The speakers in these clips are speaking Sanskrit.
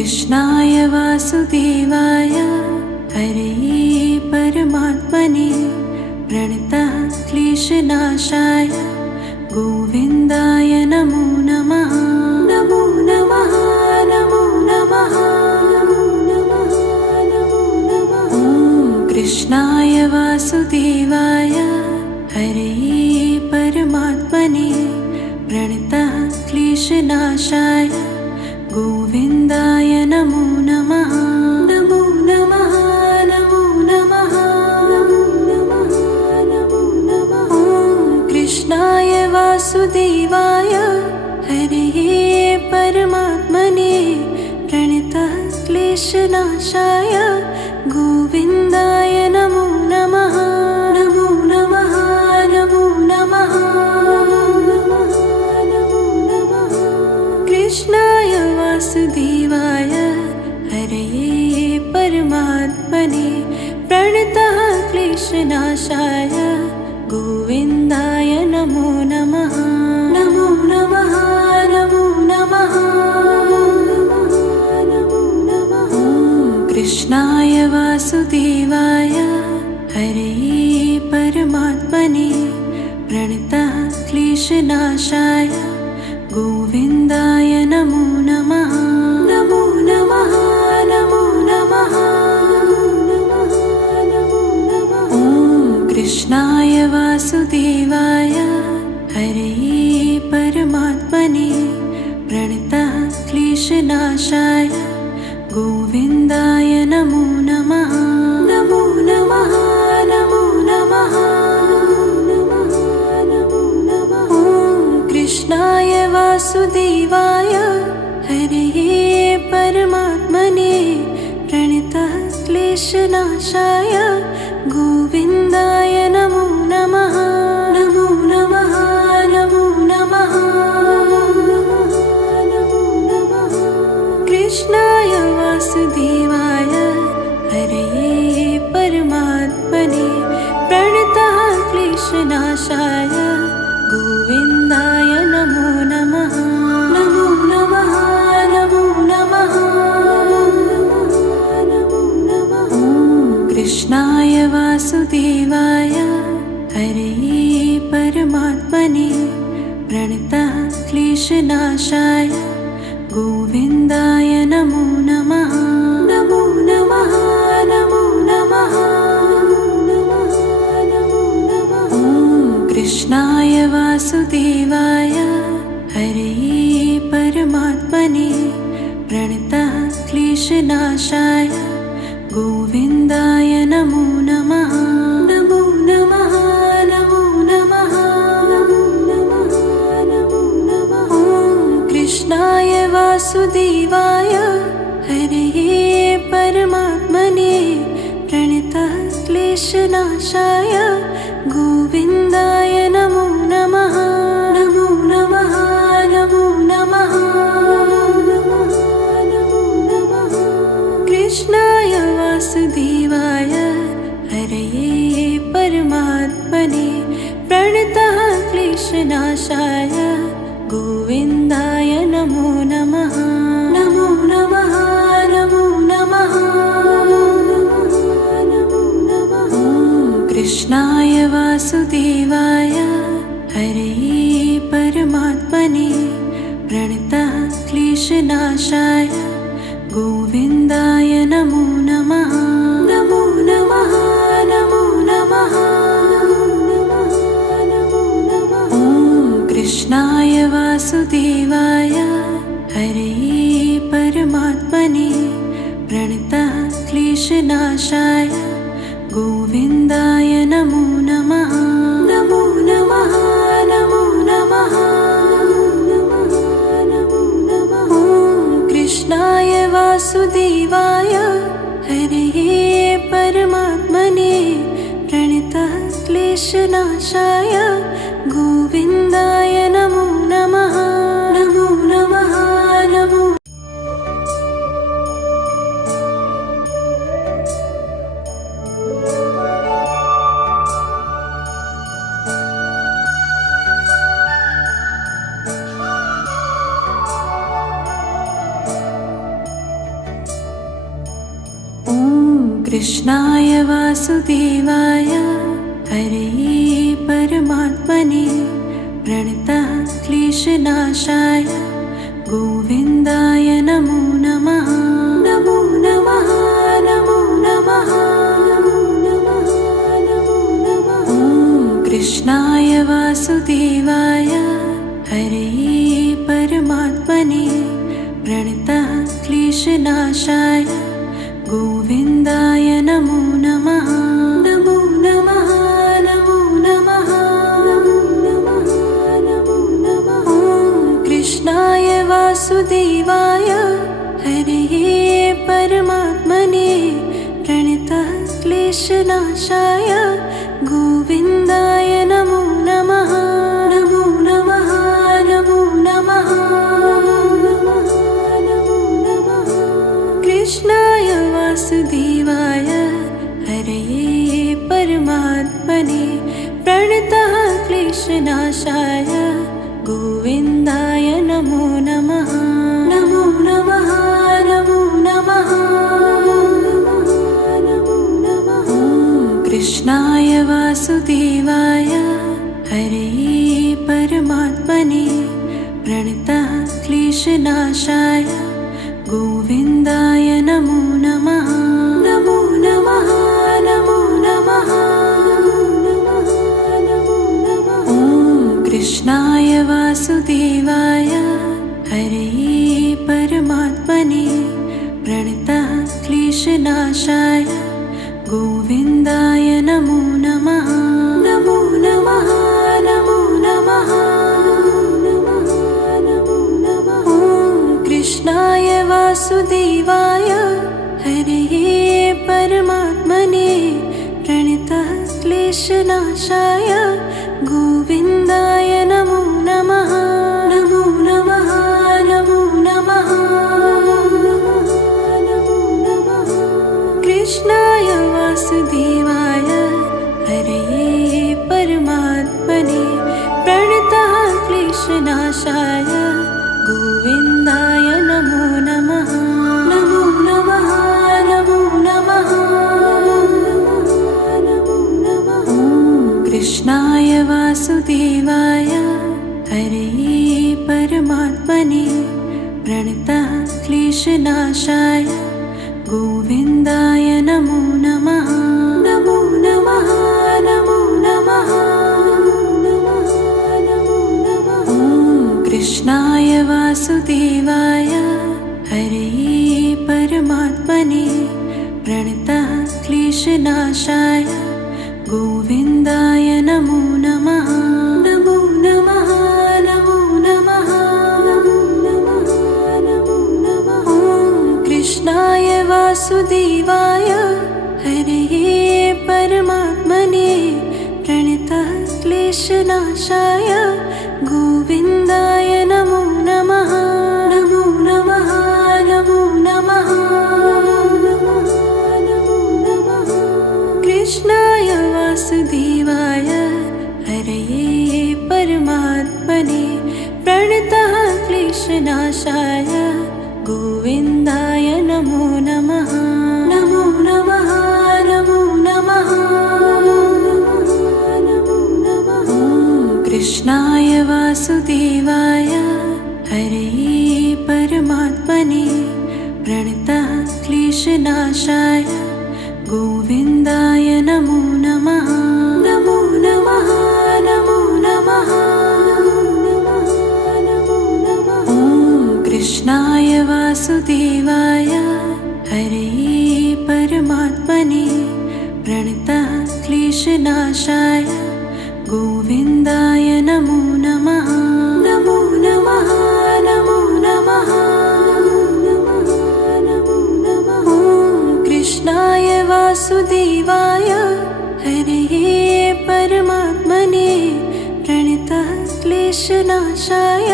कृष्णाय वासुदेवाय हरये परमात्मने प्रणतः क्लेशनाशाय गोविन्दाय नमो नमः। नमो नमः नमो नमः नमो नमः नमो नमः। कृष्णाय वासुदेवाय हरये परमात्मने प्रणतः क्लेशनाशाय गोविन्दाय नमो नमः। नमो नमः नमो नमः नमो नमः नमो नमः। कृष्णाय वासुदेवाय हरये परमात्मने प्रणतः क्लेशनाशाय गोविन्दाय नमो नमः। नमो नमः नमो नमः नमो नमः नमो नमः। कृष्णाय वासुदेवाय हरये परमात्मने प्रणतः क्लेशनाशाय गोविन्दाय नमो नमः। नमो नमः नमो नमः नमो नमः। कृष्णाय वासुदेवाय हरये परमात्मने प्रणतः क्लेशनाशाय गोविन्दाय नमो नमः। नमो नमः नमो नमः नमो नमः। कृष्णाय वासुदेवाय हरये परमात्मने प्रणतः क्लेशनाशाय गोविन्दाय नमो नमः। नमो नमः नमो नमः नमो नमः। कृष्णाय वासुदेवाय हरये परमात्मने प्रणतः क्लेशनाशाय गोविन्दाय नमो नमः। नमो नमः नमो नमः नमो नमः। कृष्णाय वासुदेवाय हरये परमात्मने प्रणतः क्लेशनाशाय गोविन्दाय नमो नमः। नमो नमः नमो नमः नमो नमः। कृष्णाय वासुदेवाय हरये परमात्मने प्रणतः क्लेशनाशाय गोविन्दाय नमो नमः। नमो नमः नमो नमः नमो नमः। कृष्णाय वासुदेवाय हरये परमात्मने प्रणतः क्लेशनाशाय गोविन्दाय नमो नमः। नमो नमः नमो नमः नमो नमः नमो नमः। कृष्णाय वासुदेवाय हरये परमात्मने प्रणतः क्लेशनाशाय गोविन्दाय नमो नमः। नमो नमः नमो नमः नमो नमः। कृष्णाय वासुदेवाय हरये परमात्मने प्रणतः क्लेशनाशाय गोविन्दाय नमो नमः। नमो नमः नमो नमः नमो नमः। कृष्णाय वासुदेवाय हरये परमात्मने प्रणतः क्लेशनाशाय गोविन्दाय नमो नमः। नमो नमः नमो नमः नमो नमः। कृष्णाय वासुदेवाय हरये परमात्मने प्रणतः क्लेशनाशाय गोविन्दाय नमो नमः। नमो नमः नमो नमः नमो नमः। कृष्णाय वासुदेवाय हरये परमात्मने प्रणतः क्लेशनाशाय गोविन्दाय नमो नमः। नमो नमः नमो कृष्णाय वासुदेवाय हरे परमात्मने प्रणतः क्लेशनाशाय गोविन्दाय नमो नमः। नमो नमः नमो नमः नमो नमः। कृष्णाय वासुदेवाय हरे परमात्मने प्रणतः क्लेशनाशाय गोविन्दाय नमो नमः। नमो नमः नमो नमः नमो नमः। कृष्णाय वासुदेवाय हरे परमात्मने प्रणतः क्लेशनाशाय गोविन्दाय नमो नमः। नमो नमः नमो नमः नमो नमः। कृष्णाय वासुदेवाय हरे परमात्मने प्रणतः क्लेशनाशाय गोविन्दाय नमो नमः। नमो नमः नमो नमः नमो नमः। कृष्णाय वासुदेवाय हरे परमात्मने प्रणतः क्लेशनाशाय गोविन्दाय नमो नमः। नमो नमः नमो नमः नमो नमः। कृष्णाय वासुदेवाय हरे परमात्मने प्रणतः क्लेशनाशाय गोविन्दाय नमो नमः। नमो नमः नमो नमः नमो नमः। कृष्णाय वासुदेवाय हरे परमात्मने प्रणतः क्लेशनाशाय गोविन्दाय नमो नमः। नमो नमः नमो नमः नमो नमः। कृष्णाय वासुदेवाय हरे परमात्मने प्रणतः क्लेशनाशाय गोविन्दाय नमो नमः। नमो नमः नमो नमः नमो नमः। कृष्णाय वासुदेवाय हरे परमात्मने प्रणतः क्लेशनाशाय गोविन्दाय नमो नमः। नमो नमः नमो नमः नमो नमः। कृष्णाय वासुदेवाय हरे परमात्मने प्रणतः क्लेशनाशाय गोविन्दाय नमो नमः। नमो नमः नमो नमः नमो नमः। कृष्णाय वासुदेवाय हरे परमात्मने प्रणतः क्लेशनाशाय गोविन्दाय नमो नमः। नमो नमः नमो नमः नमो नमः। कृष्णाय वासुदेवाय हरे परमात्मने प्रणतः क्लेशनाशाय गोविन्दाय नमो नमः। नमो नमः नमो नमः नमो नमः। कृष्णाय वासुदेवाय हरे परमात्मने प्रणतः क्लेशनाशाय गोविन्दाय नमो नमः। नमो नमः नमो नमः नमो नमः। कृष्णाय वासुदेवाय हरे परमात्मने प्रणतः क्लेशनाशाय गोविन्दाय नमो नमः। नमो नमः नमो नमः नमो नमः। कृष्णाय वासुदेवाय हरे परमात्मने प्रणतः क्लेशनाशाय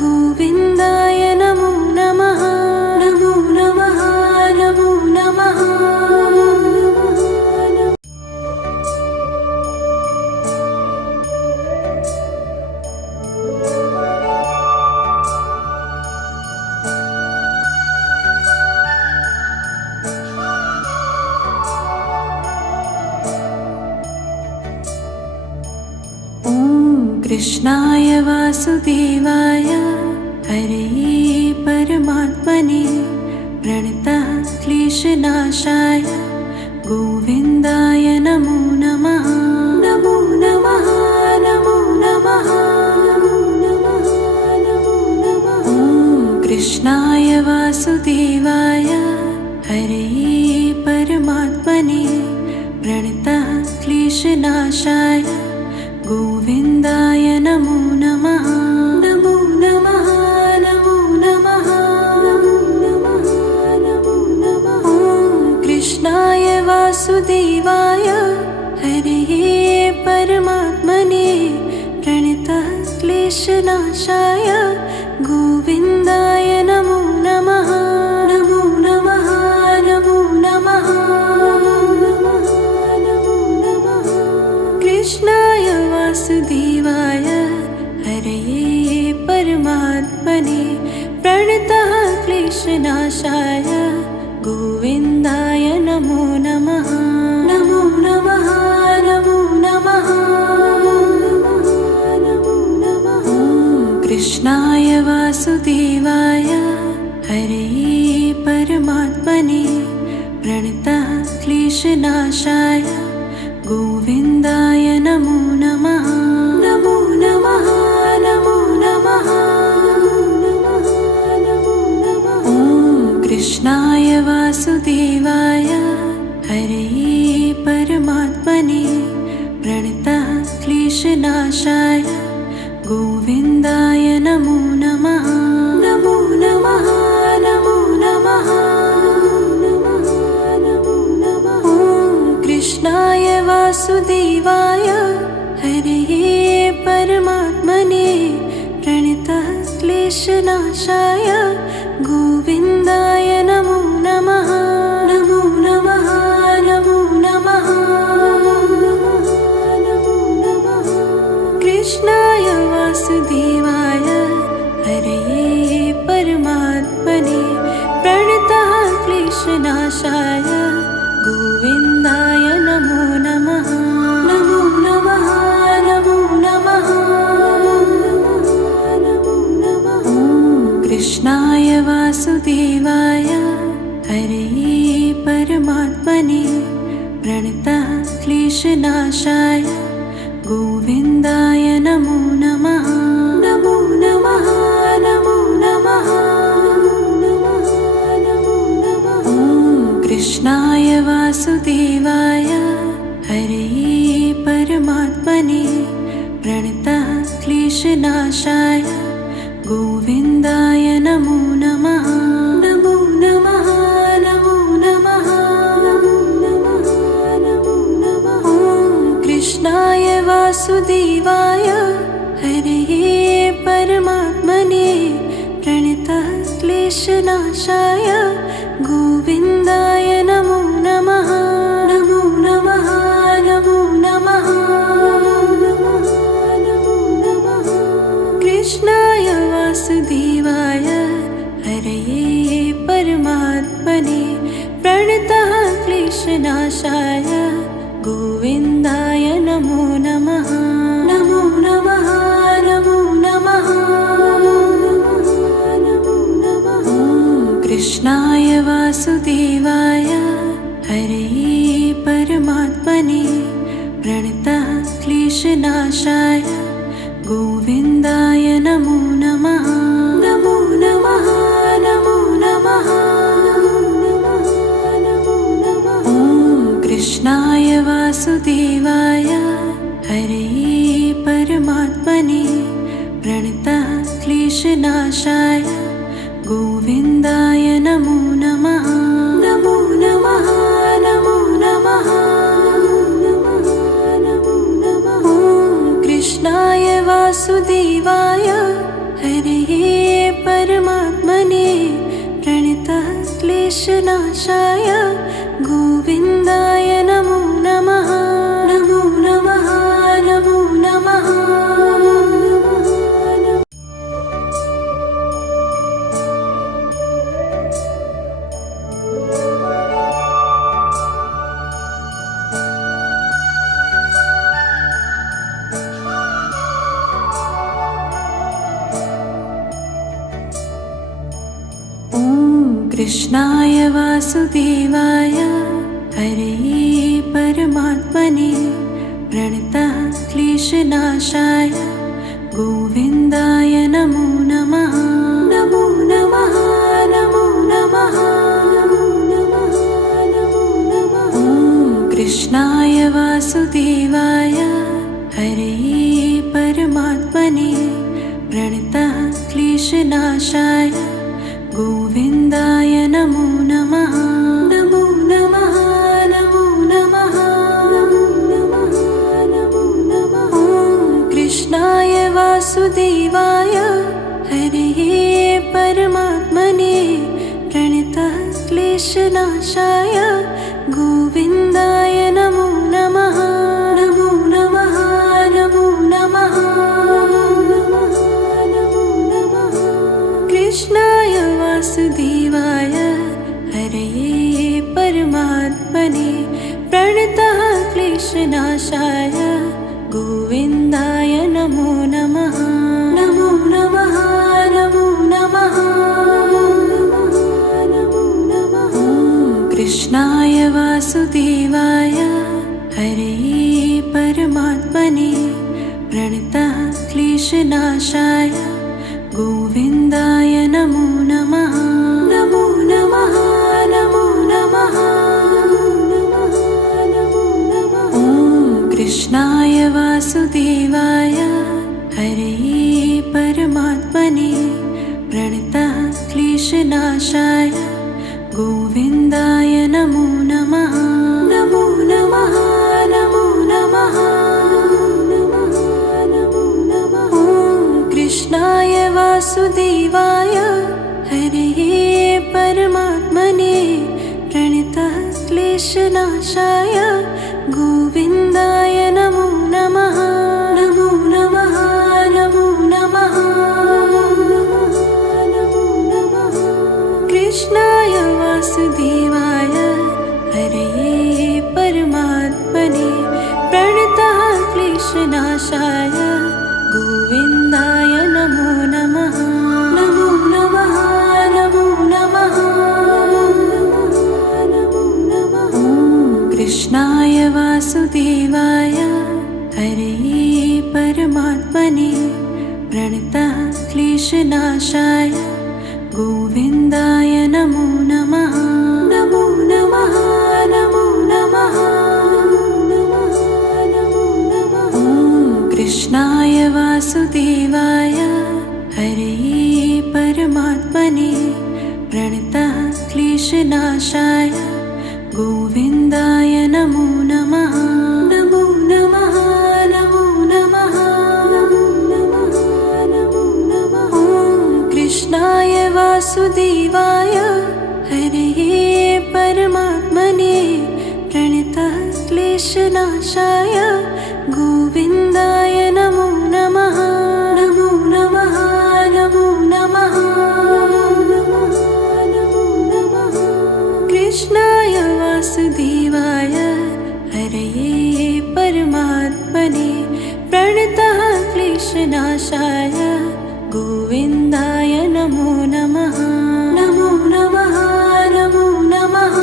गोविन्दाय नमो नमः। नमो नमः नमो नमः। वासुदेवाय हरे परमात्मने प्रणतः क्लेशनाशाय गोविन्दाय नमो नमः। नमो नमः नमो नमः नमो नमः नमो नमः। कृष्णाय वासुदेवाय हरे परमात्मने प्रणतः क्लेशनाशाय गोविन्दाय नमो नमः। नमो नमः नमो नमः नमो नमः नमो नमः। कृष्णाय वासुदेवाय हरे परमात्मने प्रणतः क्लेशनाशाय गोविन्दाय नमो नमः। नमो नमः नमो नमः नमो नमः। कृष्णाय वासुदेवाय हरे परमात्मने प्रणतः क्लेशनाशाय गोविन्दाय नमो नमः। नमो नमः नमो नमः नमो नमः। कृष्णाय वासुदेवाय हरे परमात्मने प्रणतः क्लेशनाशाय गोविन्दाय नमो नमः। नमो नमः नमो नमः नमो नमः। कृष्णाय वासुदेवाय हरे परमात्मने प्रणतः क्लेशनाशाय गोविन्दाय नमो नमः। नमो नमः नमो नमः नमो नमः। कृष्णाय वासुदेवाय हरे परमात्मने प्रणतः क्लेशनाशाय गोविन्दाय नमो नमः। नमो नमः नमो नमः नमो नमः। कृष्णाय वासुदेवाय हरे परमात्मने प्रणतः क्लेशनाशाय गोविन्दाय नमो नमः। नमो नमः नमो नमः नमो नमः। कृष्णाय वासुदेवाय हरे परमात्मने प्रणतः क्लेशनाशाय गोविन्दाय नमो नमः। नमो नमः नमो नमः नमो नमः। कृष्णाय वासुदेवाय हरे परमात्मने प्रणतः क्लेशनाशाय गोविन्दाय नमो नमः। नमो नमः नमो नमः नमो नमः। कृष्णाय वासुदेवाय हरे परमात्मने प्रणतः क्लेशनाशाय गोविन्दाय नमो नमः। नमो नमः नमो नमः नमो नमः। कृष्णाय वासुदेवाय हरे परमात्मने प्रणतः क्लेशनाशाय गोविन्दाय नमो नमः। नमो नमः नमो नमः नमो नमः। कृष्णाय वासुदेवाय हरे परमात्मने प्रणतः क्लेशनाशाय गोविन्दाय नमो नमः। नमो नमः नमो नमः नमो नमः। कृष्णाय वासुदेवाय हरे परमात्मने प्रणतः क्लेशनाशाय गोविन्दाय नमो नमः। नमो नमः नमो नमः नमो नमः। कृष्णाय वासुदेवाय हरे परमात्मने प्रणतः क्लेशनाशाय गोविन्दाय नमो नमः। नमो नमः नमो नमः। कृष्णाय वासुदेवाय हरे परमात्मने प्रणतः क्लेशनाशाय गोविन्दाय नमो नमः। नमो नमः नमो नमः नमो नमः नमो नमः। कृष्णाय वासुदेवाय हरे परमात्मने प्रणतः क्लेशनाशाय गोविन्दाय नमो नमः। नमो नमः नमो नमः नमो नमः नमो नमः। कृष्णाय वासुदेवाय हरे परमात्मने प्रणतः क्लेशनाशाय गोविन्दाय नमो नमः। नमो नमः नमो नमः नमो नमः। कृष्णाय वासुदेवाय हरे परमात्मने प्रणतः क्लेशनाशाय गोविन्दाय नमो नमः। नमो नमः नमो नमः नमो नमः। कृष्णाय वासुदेवाय हरे परमात्मने प्रणतः क्लेशनाशाय गोविन्दाय नमो नमः। नमो नमः नमो नमः नमो नमः। कृष्णाय वासुदेवाय हरे परमात्मने प्रणतः क्लेशनाशाय गोविन्दाय नमो नमः। नमो नमः नमो नमः नमो नमः। कृष्णाय वासुदेवाय हरे परमात्मने प्रणतः क्लेशनाशाय गोविन्दाय नमो नमः। नमो नमः नमो नमः नमो नमः। कृष्णाय वासुदेवाय हरे परमात्मने प्रणतः क्लेशनाशाय गोविन्दाय नमो नमः। नमो नमः नमो नमः नमो नमः। कृष्णाय वासुदेवाय हरे परमात्मने प्रणतः क्लेशनाशाय गोविन्दाय नमो नमः। नमो नमः नमो नमः नमो नमः। कृष्णाय वासुदेवाय हरे परमात्मने प्रणतः क्लेशनाशाय गोविन्दाय नमो नमः। नमो नमः नमो नमः नमो नमः। कृष्णाय वासुदेवाय हरे परमात्मने प्रणतः क्लेशनाशाय गोविन्दाय नमो नमः। नमो नमः नमो नमः नमो नमः। कृष्णाय वासुदेवाय हरे परमात्मने प्रणतः क्लेशनाशाय गोविन्दाय नमो नमः। नमो नमः नमो नमः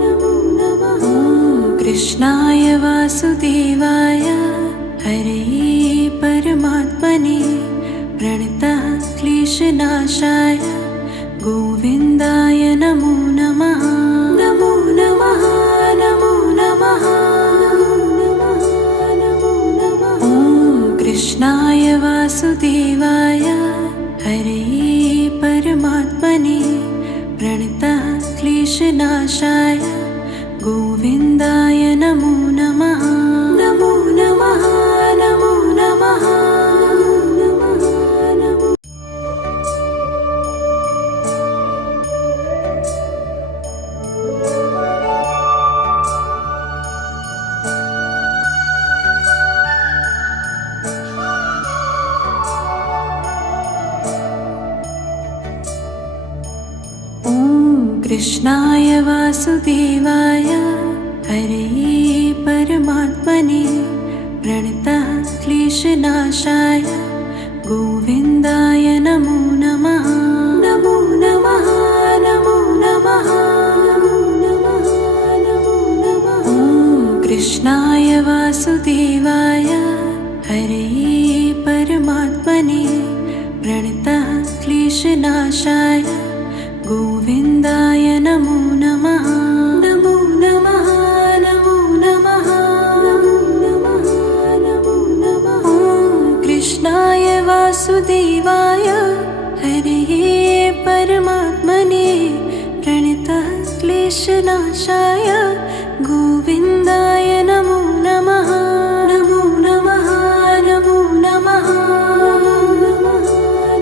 नमो नमः। कृष्णाय वासुदेवाय हरे परमात्मने प्रणतः क्लेशनाशाय गोविन्दाय नमो नमः। नमो नमः नमो नमः नमो नमः। कृष्णाय वासुदेवाय हरे परमात्मने प्रणतः क्लेशनाशाय गोविन्दाय नमो नमः। नमो नमः नमो नमः नमो। कृष्णाय वासुदेवाय हरे परमात्मने प्रणतः क्लेशनाशाय गोविन्दाय नमो नमः। नमो नमः वासुदेवाय हरे परमात्मने प्रणतः क्लेशनाशाय गोविन्दाय नमो नमः। नमो नमः नमो नमः नमो नमः नमो नमः। कृष्णाय वासुदेवाय हरे परमात्मने प्रणतः क्लेशनाशाय गोविन्दाय नमो नमः। नमो नमः नमो नमः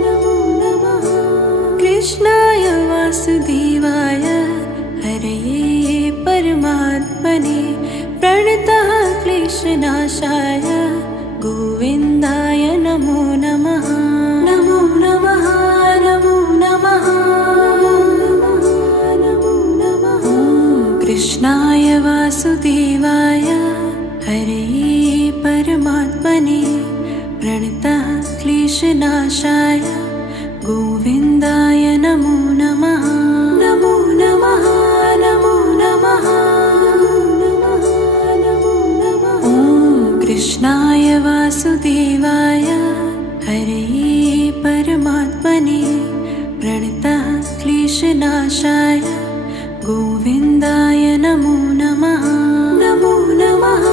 नमो नमः। कृष्णाय वासुदेवाय हरे परमात्मने प्रणतः क्लेशनाशाय गोविन्दाय नमो नमः। नमो नमः नमो नमः नमो नमः। कृष्णाय वासुदेवाय हरे परमात्मने प्रणतः क्लेशनाशाय गोविन्दाय नमो नमः। नमो नमः नमो नमः नमो नमः। कृष्णाय वासुदेवाय हरे परमात्मने प्रणतः क्लेशनाशाय गोविन्दाय नमो नमः। नमो नमः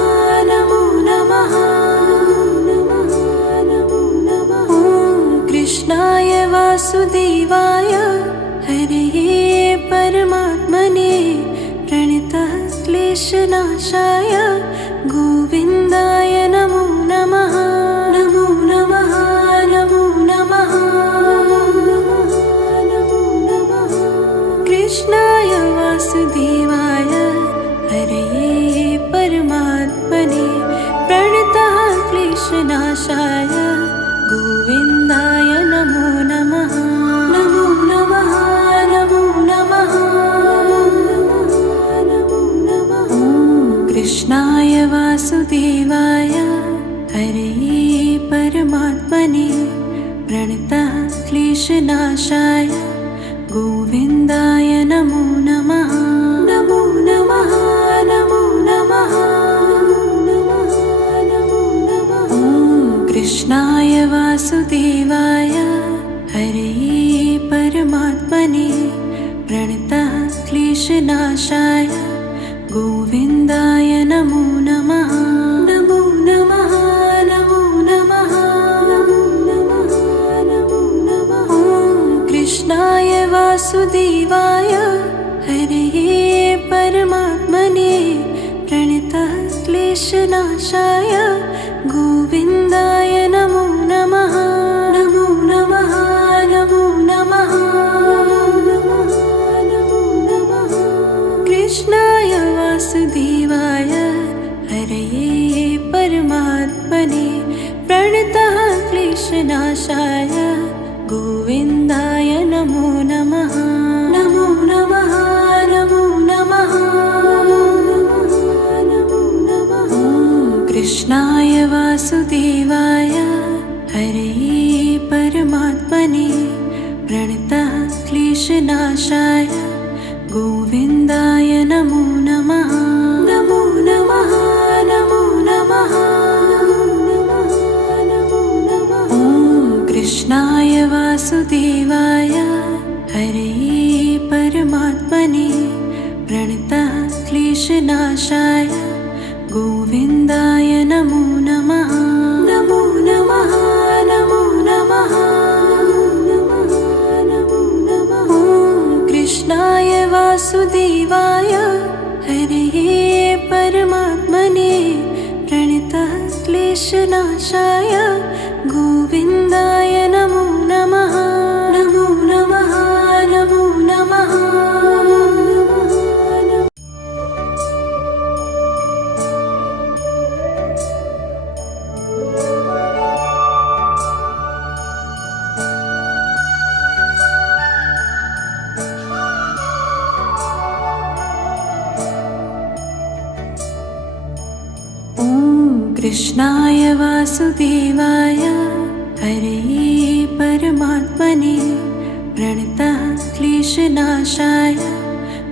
नमो नमः नमो नमः। कृष्णाय वासुदेवाय हरे परमात्मने प्रणतः क्लेशनाशाय गोविन्दाय नमो नमः। नमो नमः नमो नमः नमो नमः। कृष्णाय वासुदेवाय हरे परमात्मने प्रणतः क्लेशनाशाय गोविन्दाय नमो नमः। नमो नमः नमो नमः नमो नमः। कृष्णाय वासुदेवाय हरे परमात्मने प्रणतः क्लेशनाशाय गोविन्दाय नमो नमः। नमो नमः नमो नमः नमो नमः। कृष्णाय वासुदेवाय हरे परमात्मने प्रणतः क्लेशनाशाय गोविन्दाय नमो नमः। नमो नमः नमो नमः नमो नमः। कृष्णाय वासुदेवाय हरे परमात्मने प्रणतः क्लेशनाशाय गोविन्दाय नमो नमः। नमो नमः नमो नमः नमो नमः। कृष्णाय वासुदेवाय हरे परमात्मने प्रणतः क्लेशनाशाय गोविन्दाय नमो नमः। नमो नमः नमो नमः नमो नमः। कृष्णाय वासुदेवाय हरे परमात्मने प्रणतः क्लेशनाशाय गोविन्दाय नमो नमः। नमो नमः नमो नमः नमो नमः। कृष्णाय वासुदेवाय हरे परमात्मने प्रणतः क्लेशनाशाय गोविन्दाय नमो नमः। नमो नमः नमो नमः नमो नमः। कृष्णाय वासुदेवाय हरे परमात्मने प्रणतः क्लेशनाशाय गोविन्दाय नमो नमः। नमो नमः नमो नमः कृष्णाय वासुदेवाय हरे परमात्मने प्रणतः क्लेशनाशाय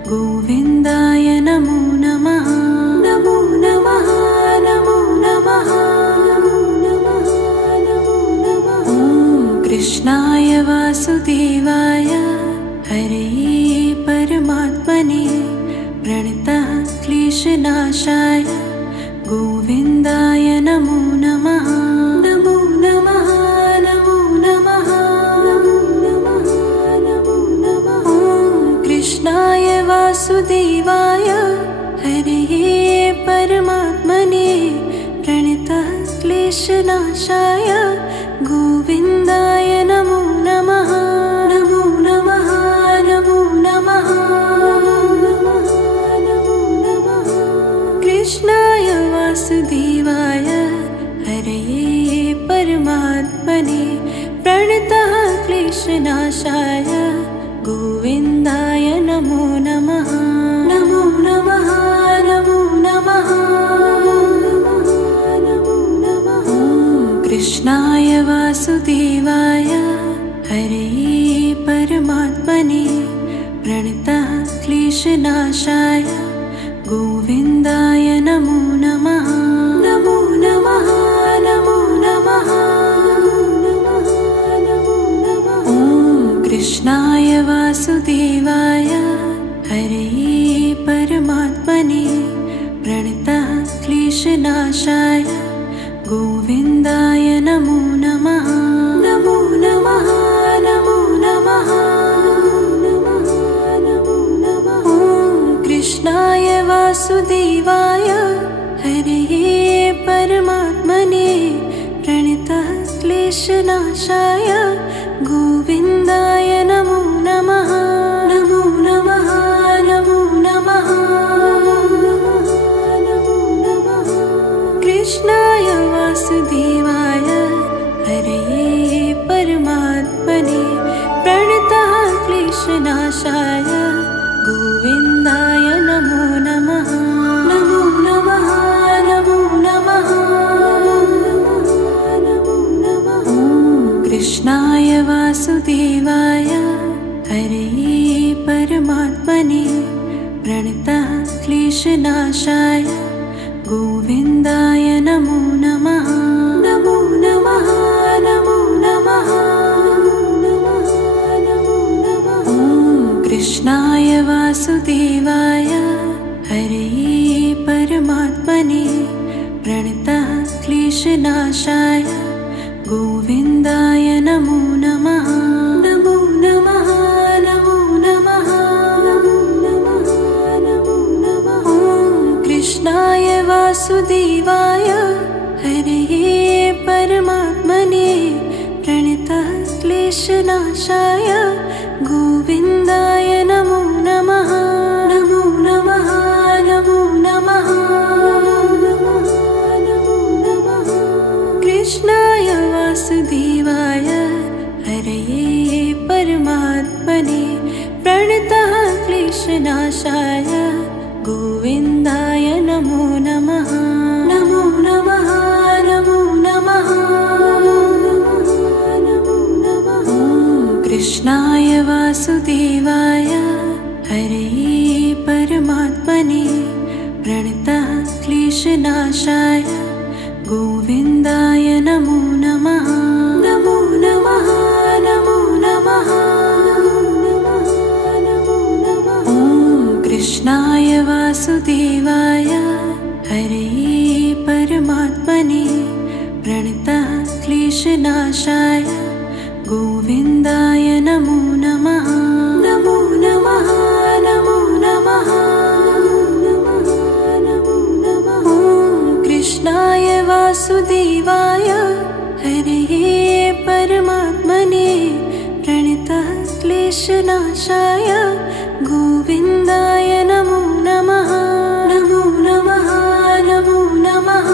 गोविन्दाय नमो नमः। नमो नमः नमो नमः कृष्णाय वासुदेवाय हरे परमात्मने प्रणतः क्लेशनाशाय गोविन्दाय नमो नमः। नमो नमः नमो नमः नमो नमः नमो नमः। कृष्णाय वासुदेवाय हरे परमात्मने प्रणतः क्लेशनाशाय गोविन्दाय नमो नमः। नमो नमः नमो नमः नमो नमः। कृष्णाय वासुदेवाय हरे परमात्मने प्रणतः क्लेशनाशाय गोविन्दाय नमो नमः। नमो नमः नमो नमः नमो नमः। कृष्णाय वासुदेवाय हरे परमात्मने प्रणतः क्लेशनाशाय गोविन्दाय नमो नमः। नमो नमः नमो नमः नमो नमः। कृष्णाय वासुदेवाय हरे परमात्मने प्रणतः क्लेशनाशाय गोविन्दाय नमो नमः। नमो नमः नमो नमः नमो नमः। कृष्णाय वासुदेवाय हरे परमात्मने प्रणतः क्लेशनाशाय गोविन्दाय नमो नमः। नमो नमः नमो नमः नमो नमः। कृष्णाय वासुदेवाय हरे परमात्मने प्रणतः क्लेशनाशाय गोविन्दाय नमो नमः। नमो नमः नमो नमः नमो नमः। कृष्णाय वासुदेवाय हरे परमात्मने प्रणतः क्लेशनाशाय गोविन्दाय नमो नमः। नमो नमः नमो नमः नमो नमः। कृष्णाय वासुदेवाय हरे परमात्मने प्रणतः क्लेशनाशाय गोविन्दाय नमो नमः। नमो नमः नमो नमः नमो नमः। कृष्णाय वासुदेवाय हरे परमात्मने प्रणतः क्लेशनाशाय गोविन्दाय नमो नमः। नमो नमः नमो नमः नमो नमः। कृष्णाय वासुदेवाय हरे परमात्मने प्रणतः क्लेशनाशाय गोविन्दाय नमो नमः। नमो नमः नमो नमः नमो नमः। कृष्णाय वासुदेवाय हरे परमात्मने प्रणतः क्लेशनाशाय गोविन्दाय नमो नमः। नमो नमः नमो नमः नमो नमः। कृष्णाय वासुदेवाय हरे परमात्मने प्रणतः क्लेशनाशाय गोविन्दाय नमो नमः। नमो नमः नमो नमः नमो नमः। कृष्णाय वासुदेवाय हरे परमात्मने प्रणतः क्लेशनाशाय गोविन्दाय नमो नमः। नमो नमः नमो नमः।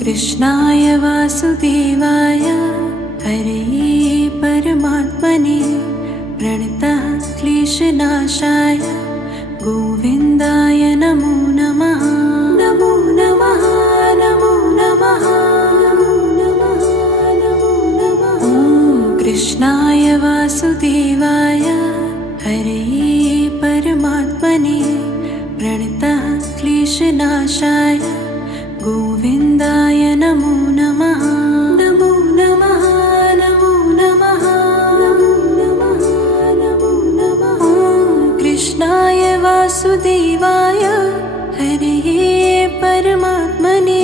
कृष्णाय वासुदेवाय हरे परमात्मने प्रणतः क्लेशनाशाय गोविन्दाय नमो नमः। नमो नमः वासुदेवाय हरे परमात्मने प्रणतः क्लेशनाशाय गोविन्दाय नमो नमः। नमो नमः नमो नमः नमो नमः नमो नमः। ॐ कृष्णाय वासुदेवाय हरे परमात्मने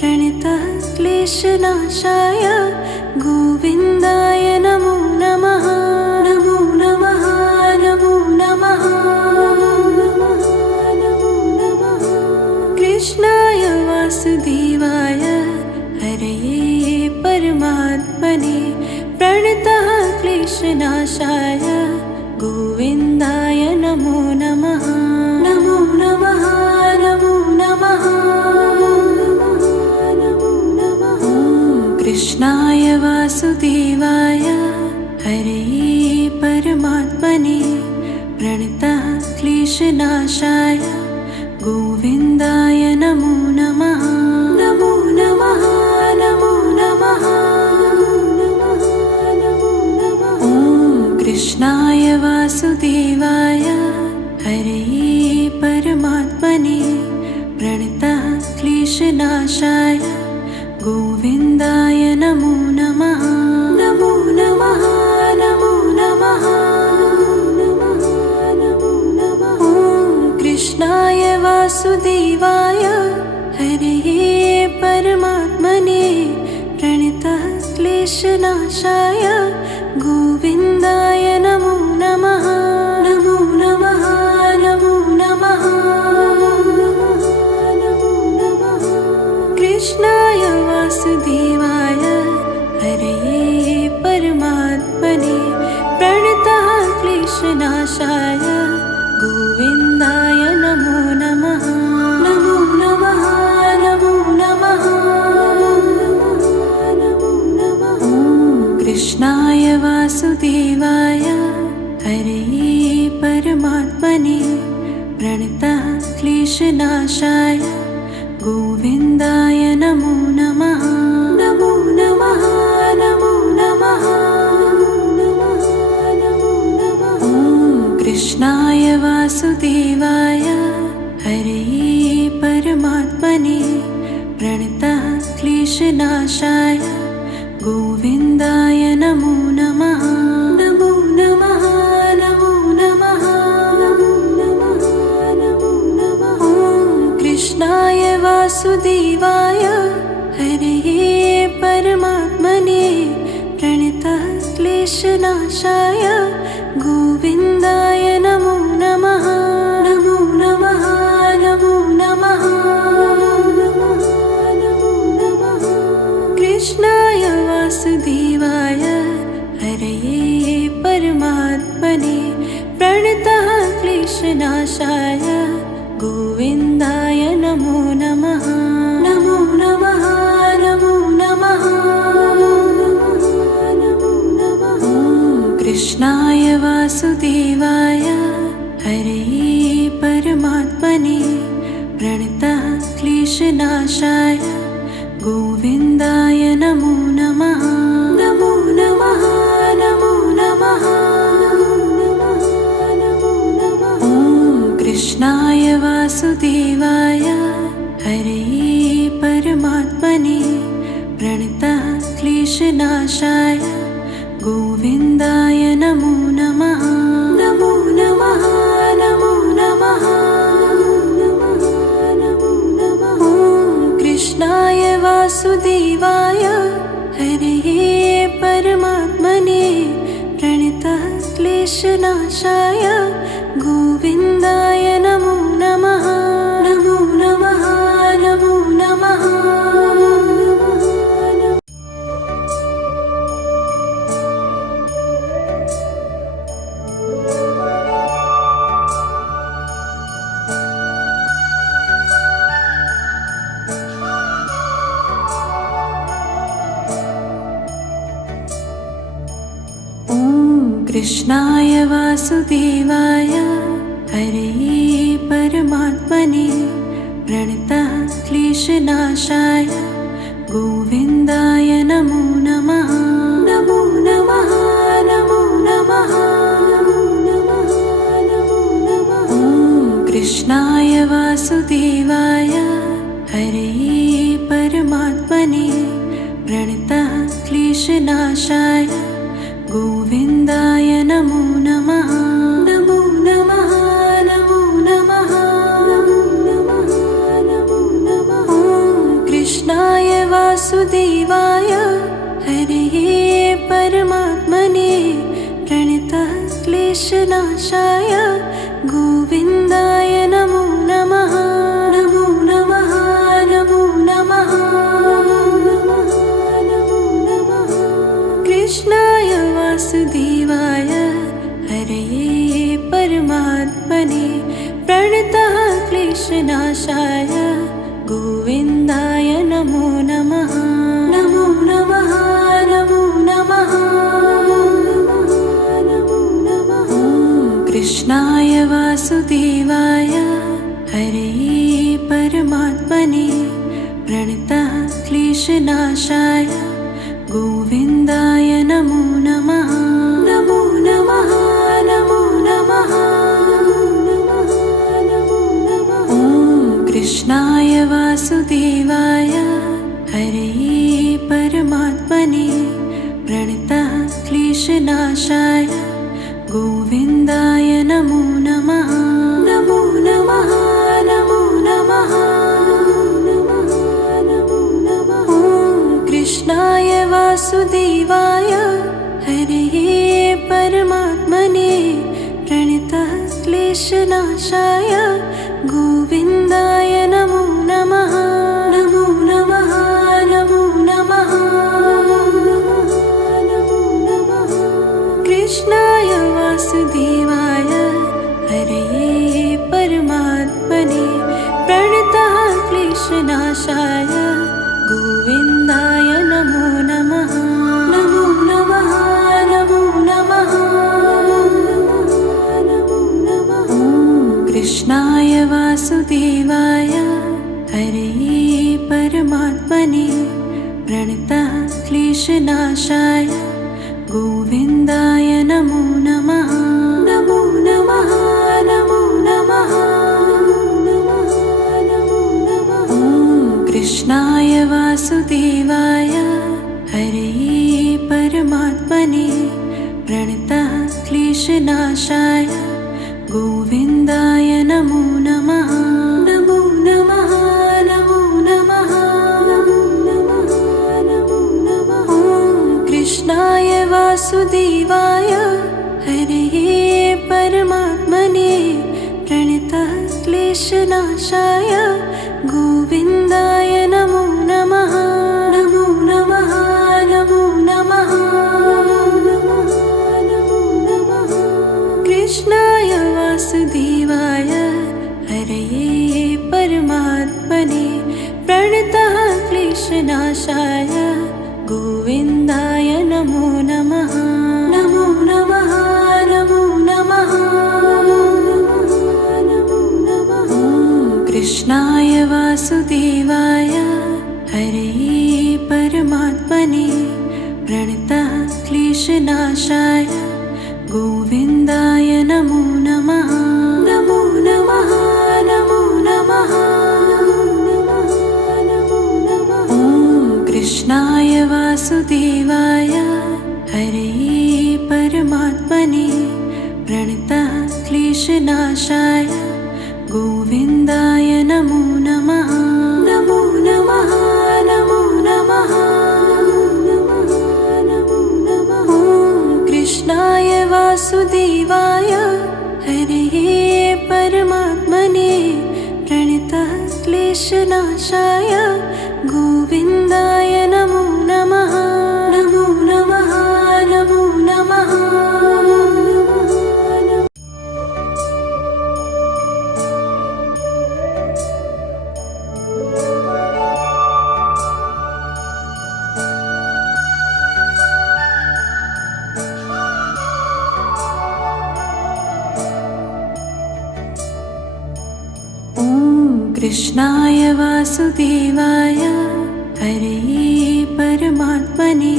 प्रणतः क्लेशनाशाय गोविन्दाय नमो नमः। नमो नमः नमो नमः नमो नमः। कृष्णाय वासुदेवाय हरे परमात्मने प्रणतः क्लेशनाशाय गोविन्दाय नमो नमः। नमो नमः नमो नमः नमो नमः। कृष्णाय वासुदेवाय हरे परमात्मने प्रणतः क्लेशनाशाय गोविन्दाय नमो नमः। नमो नमः नमो नमः नमो नमः। ॐ कृष्णाय वासुदेवाय हरे परमात्मने प्रणतः क्लेशनाशाय गोविन्दाय नमो नमः। नमो नमः नमो नमः नमो नमः। ॐ कृष्णाय वासुदेवाय हरे परमात्मने प्रणतः क्लेशनाशाय गोविन्दाय नमो नमः। नमो नमः नमो नमः नमो नमः। कृष्णाय वासुदेवाय हरे परमात्मने प्रणतः क्लेशनाशाय गोविन्दाय नमो नमः। नमो नमः नमो नमः नमो नमः। ॐ कृष्णाय वासुदेवाय हरे परमात्मने प्रणतः क्लेशनाशाय गोविन्दाय नमो नमः। नमो नमः नमो नमः नमो नमः। ॐ कृष्णाय वासुदेवाय हरे परमात्मने प्रणतः क्लेशनाशाय गोविन्दाय नमो नमः। नमो नमः नमो नमः नमो नमः। ॐ कृष्णाय वासुदेवाय हरे परमात्मने प्रणतः क्लेशनाशाय गोविन्दाय नमो नमः। नमो नमः नमो नमः नमो नमः। कृष्णाय वासुदेवाय हरे परमात्मने प्रणतः क्लेशनाशाय गोविन्दाय नमो नमः। नमो नमः नमो नमः नमो नमः। ॐ कृष्णाय वासुदेवाय हरे परमात्मने प्रणतः क्लेशनाशाय गोविन्दाय नमो नमः। नमो नमः नमो नमः नमो नमः। ॐ कृष्णाय वासुदेवाय हरे परमात्मने प्रणतः क्लेशनाशाय गोविन्दाय नमो नमः। नमो नमः नमो नमः नमो नमः। ॐ कृष्णाय वासुदेवाय हरे परमात्मने प्रणतः क्लेशनाशाय गोविन्दाय नमो नमः। नमो नमः नमो नमः। ॐ कृष्णाय वासुदेवाय हरे परमात्मने प्रणतः क्लेशनाशाय गोविन्दाय नमो नमः। नमो नमः नमो नमः कृष्णाय वासुदेवाय हरे परमात्मने प्रणतः क्लेशनाशाय गोविन्दाय नमो नमः। नमो नमः नमो नमः नमो नमः नमो नमः। कृष्णाय वासुदेवाय हरे परमात्मने प्रणतः क्लेशनाशाय गोविन्दाय नमो नमः। नमो नमः नमो नमः नमो नमः। कृष्णाय वासुदेवाय हरे परमात्मने प्रणतः क्लेशनाशाय गोविन्दाय नमो नमः। नमो नमः नमो नमः नमो नमः। कृष्णाय वासुदेवाय हरे परमात्मने प्रणतः क्लेशनाशाय गोविन्दाय नमो नमः। नमो नमः नमो नमः नमो नमः। कृष्णाय वासुदेवाय हरे परमात्मने प्रणतः क्लेशनाशाय गोविन्दाय नमो नमः। नमो नमः नमो नमः नमो नमः। कृष्णाय वासुदेवाय हरे परमात्मने प्रणतः क्लेशनाशाय गोविन्दाय नमो नमः। नमो नमः नमो नमः नमो नमः। कृष्णाय वासुदेवाय हरे परमात्मने प्रणतः क्लेशनाशाय गोविन्दाय नमो नमः। नमो नमः नमो नमः नमो नमः। कृष्णाय वासुदेवाय हरे परमात्मने प्रणतः क्लेशनाशाय गोविन्दाय नमो नमः। नमो नमः नमो नमः नमो नमः। कृष्णाय वासुदेवाय हरे परमात्मने प्रणतः क्लेशनाशाय गोविन्दाय नमो नमः। नमो नमः नमो नमः नमो नमः। कृष्णाय वासुदेवाय हरे परमात्मने प्रणतः क्लेशनाशाय गोविन्दाय नमो नमः। नमो नमः नमो नमः नमो नमः। कृष्णाय वासुदेवाय हरे परमात्मने प्रणतः क्लेशनाशाय गोविन्दाय नमो नमः। नमो नमः नमो नमः नमो नमः। कृष्णाय वासुदेवाय हरे परमात्मने प्रणतः क्लेशनाशाय गोविन्दाय नमो नमः। नमो नमः नमो नमः नमो नमः। कृष्णाय वासुदेवाय हरे परमात्मने प्रणतः क्लेशनाशाय गोविन्दाय नमो नमः। नमो नमः नमो नमः नमो नमः। कृष्णाय वासुदेवाय हरे परमात्मने प्रणतः क्लेशनाशाय गोविन्दाय नमो नमः। नमो नमः नमो नमः। कृष्णाय वासुदेवाय हरे परमात्मने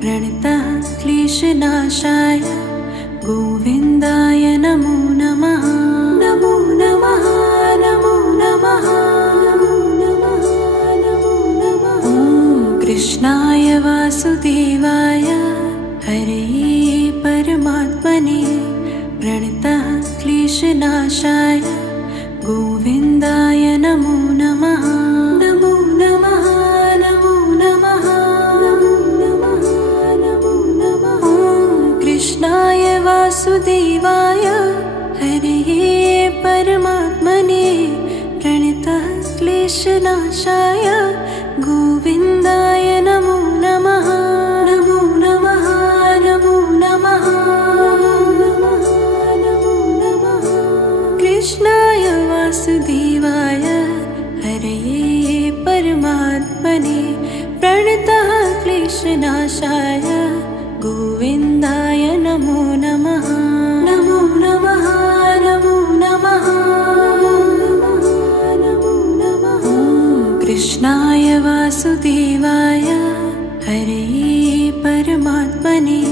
प्रणतः क्लेशनाशाय गोविन्दाय नमो नमः। नमो नमः कृष्णाय वासुदेवाय हरे परमात्मने प्रणतः क्लेशनाशाय गोविन्दाय नमो नमः। नमो नमः नमो नमः नमो नमः नमो नमः। कृष्णाय वासुदेवाय हरे परमात्मने प्रणतः क्लेशनाशाय गोविन्दाय नमो नमः। नमो नमः नमो नमः नमो नमः। कृष्णाय वासुदेवाय हरे परमात्मने प्रणतः क्लेशनाशाय गोविन्दाय नमो नमः। नमो नमः नमो नमः नमो नमः। कृष्णाय वासुदेवाय हरे परमात्मने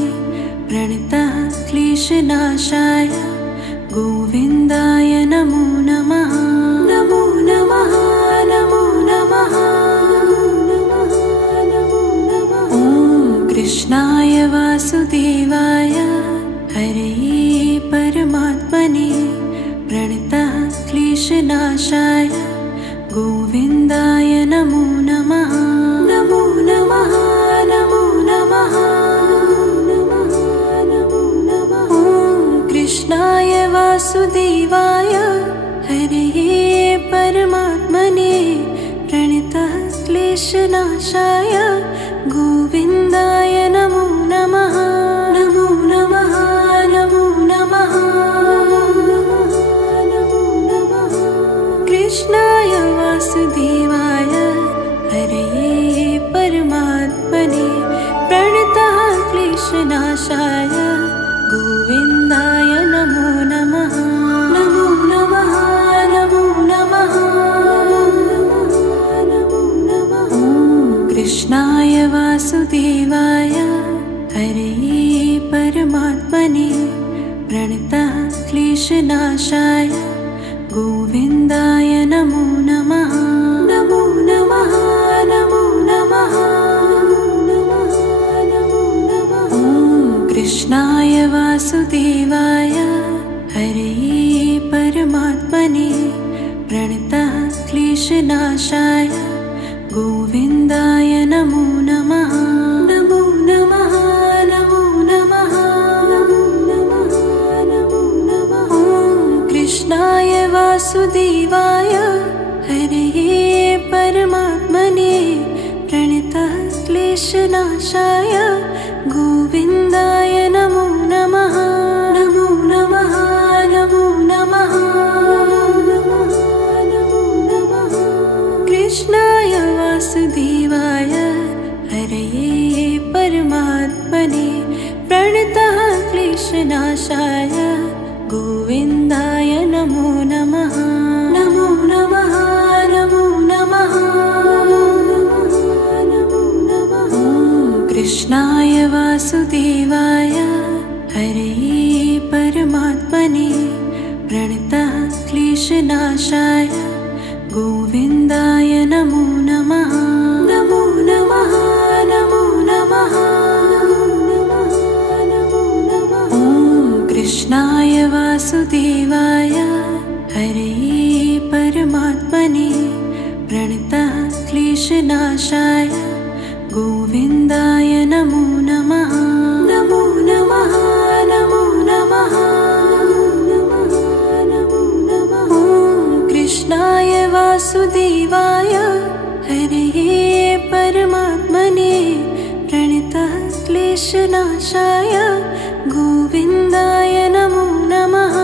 प्रणतः क्लेशनाशाय गोविन्दाय नमो नमः। नमो नमः नमो नमः नमो नमः। कृष्णाय वासुदेवाय हरे परमात्मने प्रणतः क्लेशनाशाय गोविन्दाय नमो नमः। नमो नमः नमो नमः नमो नमः। कृष्णाय वासुदेवाय हरे परमात्मने प्रणतः क्लेशनाशाय गोविन्दाय नमो नमः। नमो नमः नमो नमः नमो नमः। कृष्णाय वासुदेवाय हरे परमात्मने प्रणतः क्लेशनाशाय गोविन्दाय नमो नमः। नमो नमः नमो नमः नमो नमः। कृष्णाय वासुदेवाय हरे परमात्मने प्रणतः क्लेशनाशाय गोविन्दाय नमो नमः। नमो नमः नमो नमः नमो नमः। कृष्णाय वासुदेवाय हरे परमात्मने प्रणतः क्लेशनाशाय गोविन्दाय नमो नमः। नमो नमः नमो नमः नमो नमः। कृष्णाय वासुदेवाय हरे परमात्मने प्रणतः क्लेशनाशाय गोविन्दाय नमो नमः। नमो नमः नमो नमः नमो नमः। कृष्णाय वासुदेवाय हरे परमात्मने प्रणतः क्लेशनाशाय गोविन्दाय नमो नमः। नमो नमः नमो नमः नमो नमः। कृष्णाय वासुदेवाय हरे परमात्मने प्रणतः क्लेशनाशाय गोविन्दाय नमो नमः। नमो नमः नमो नमः नमो नमः। कृष्णाय वासुदेवाय हरे परमात्मने प्रणतः क्लेशनाशाय गोविन्दाय नमो नमः। नमो नमः नमो नमः नमो नमः। कृष्णाय वासुदेवाय हरे परमात्मने प्रणतः क्लेशनाशाय गोविन्दाय नमो नमः।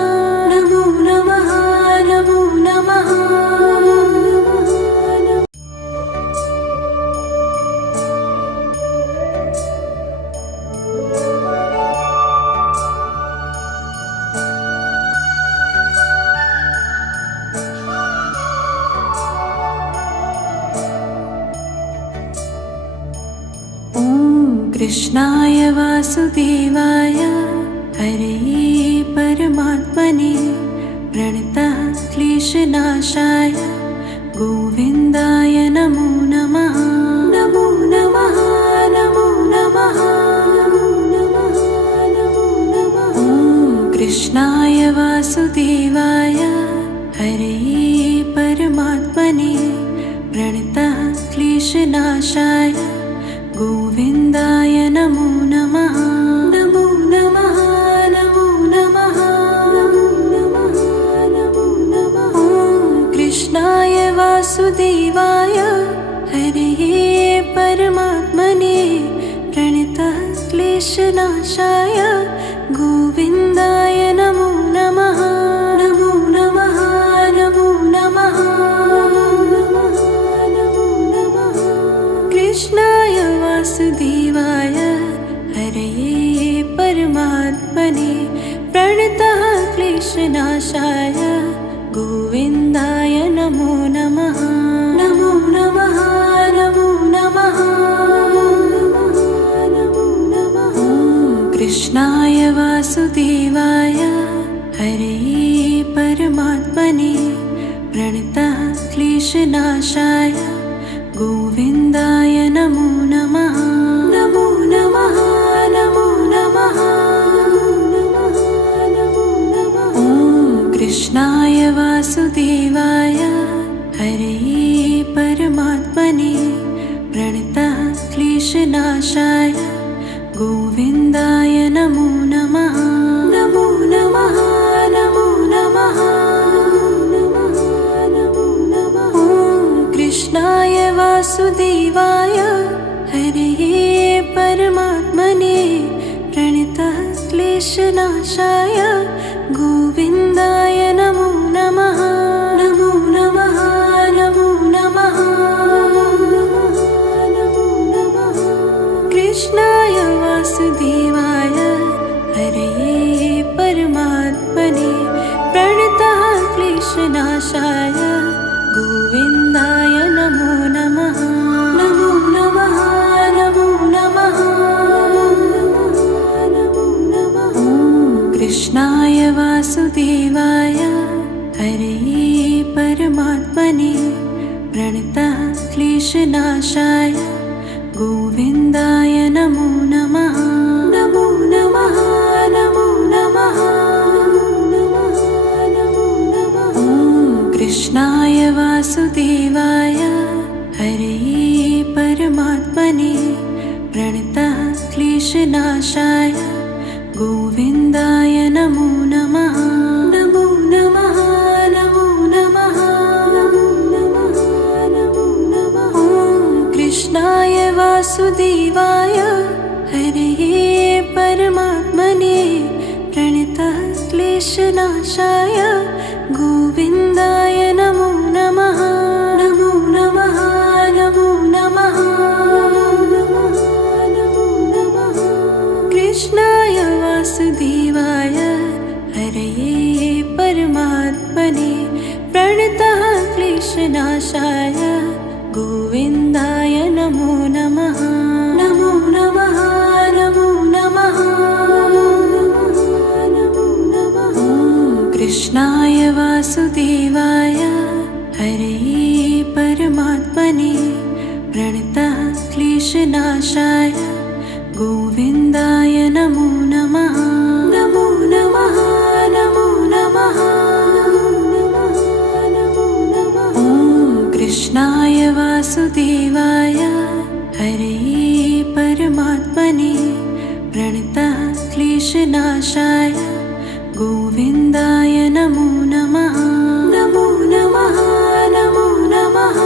नमो नमः नमो नमः। कृष्णाय वासुदेवाय हरे परमात्मने प्रणतः क्लेशनाशाय गोविन्दाय नमो नमः। नमो नमः वासुदेवाय हरे परमात्मने प्रणतः क्लेशनाशाय गोविन्दाय नमो नमः। नमो नमः नमो नमः नमो नमः नमो नमः। ॐ कृष्णाय वासुदेवाय हरे परमात्मने प्रणतः क्लेशनाशाय गोविन्दाय नमो नमः। नमो नमः नमो नमः नमो नमः। कृष्णाय वासुदेवाय हरे परमात्मने प्रणतः क्लेशनाशाय गोविन्दाय नमो नमः। नमो नमः नमो नमः नमो नमः। कृष्णाय वासुदेवाय हरे परमात्मने प्रणतः क्लेशनाशाय गोविन्दाय नमो नमः। नमो नमः नमो नमः नमो नमः। ॐ कृष्णाय वासुदेवाय हरे परमात्मने प्रणतः क्लेशनाशाय गोविन्दाय नमो नमः। नमो नमः नमो नमः नमो नमः। ॐ कृष्णाय वासुदेवाय हरे परमात्मने प्रणतः क्लेशनाशाय गोविन्दाय नमो नमः। नमो नमः नमो नमः नमो नमः। कृष्णाय वासुदेवाय हरे परमात्मने प्रणतः क्लेशनाशाय गोविन्दाय नमो नमः। नमो नमः नमो नमः नमो नमः। ॐ कृष्णाय वासुदेवाय हरे परमात्मने प्रणतः क्लेशनाशाय गोविन्दाय नमो नमः। नमो नमः नमो नमः नमो नमः। ॐ कृष्णाय वासुदेवाय हरे परमात्मने प्रणतः क्लेशनाशाय गोविन्दाय नमो नमः। नमो नमः नमो नमः नमो नमः। ॐ कृष्णाय वासुदेवाय हरे परमात्मने प्रणतः क्लेशनाशाय गोविन्दाय नमो नमः। नमो नमः नमो नमः नमो नमः। कृष्णाय वासुदेवाय हरे परमात्मने प्रणतः क्लेशनाशाय गोविन्दाय नमो नमः। नमो नमः नमो नमः नमो नमः। ॐ कृष्णाय वासुदेवाय हरे परमात्मने प्रणतः क्लेशनाशाय गोविन्दाय नमो नमः। नमो नमः नमो नमः नमो नमः। ॐ कृष्णाय वासुदेवाय हरे परमात्मने प्रणतः क्लेशनाशाय गोविन्दाय नमो नमः। नमो नमः नमो नमः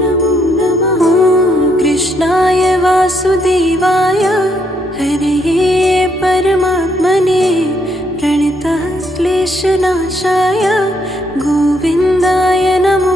नमो नमः। ॐ कृष्णाय वासुदेवाय हरे परमात्मने प्रणतः क्लेशनाशाय गोविन्दाय नमो